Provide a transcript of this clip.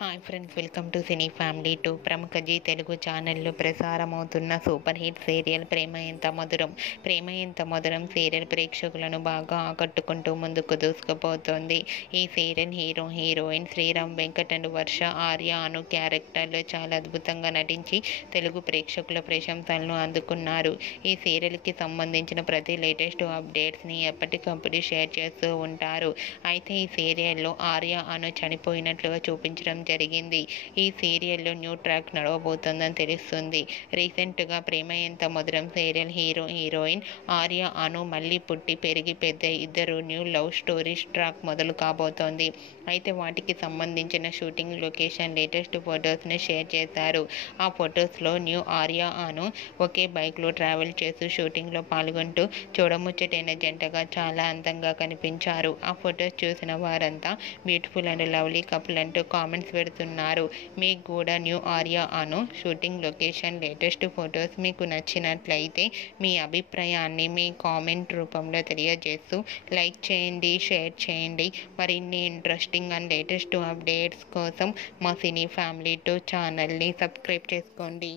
Hi friends, welcome to cine family two. ప్రముఖ G Telugu ఛానల్లో ప్రసారమవుతున్న super hit serial ప్రేమ ఎంత మధురం. ప్రేమ ఎంత మధురం సీరియల్ ప్రేక్షకులను బాగా ఆకట్టుకుంటూ ముందుకు దూసుకుపోతోంది. ఈ serial heroine Sriram Venkat and Varsha Arya అను క్యారెక్టర్లో చాలా అద్భుతంగా నటించి తెలుగు ప్రేక్షకుల ప్రశంసలను అందుకున్నారు. ఈ సీరియల్కి సంబంధించిన ప్రతి లేటెస్ట్ అప్డేట్స్ని ఎప్పటికప్పుడు షేర్ చేస్తూ ఉంటారు. అయితే ఈ సీరియల్లో ఆర్య అను చనిపోయినట్లుగా చూపించడం జరిగింది. ఈ సీరియల్లో న్యూ ట్రాక్ నడవబోతోందని తెలుస్తుంది. రీసెంట్గా ప్రేమ ఎంత మధురం సీరియల్ హీరోయిన్ ఆర్య అను మళ్ళీ పుట్టి పెరిగి పెద్ద ఇద్దరు న్యూ లవ్ స్టోరీస్ ట్రాక్ మొదలు కాబోతోంది. అయితే వాటికి సంబంధించిన షూటింగ్ లొకేషన్ లేటెస్ట్ ఫొటోస్ని షేర్ చేశారు. ఆ ఫొటోస్లో న్యూ ఆర్య అను ఒకే బైక్లో ట్రావెల్ చేస్తూ షూటింగ్లో పాల్గొంటూ చూడముచ్చటైన జంటగా చాలా అందంగా కనిపించారు. ఆ ఫొటోస్ చూసిన వారంతా బ్యూటిఫుల్ అండ్ లవ్లీ కపుల్ అంటూ కామెంట్స్ పెడుతున్నారు. మీకు కూడా న్యూ ఆర్య అను షూటింగ్ లొకేషన్ లేటెస్ట్ ఫొటోస్ మీకు నచ్చినట్లయితే మీ అభిప్రాయాన్ని మీ కామెంట్ రూపంలో తెలియజేస్తూ లైక్ చేయండి, షేర్ చేయండి. మరిన్ని ఇంట్రెస్టింగ్ అండ్ లేటెస్ట్ అప్డేట్స్ కోసం మా సినీ ఫ్యామిలీ 2 ఛానల్ని సబ్స్క్రైబ్ చేసుకోండి.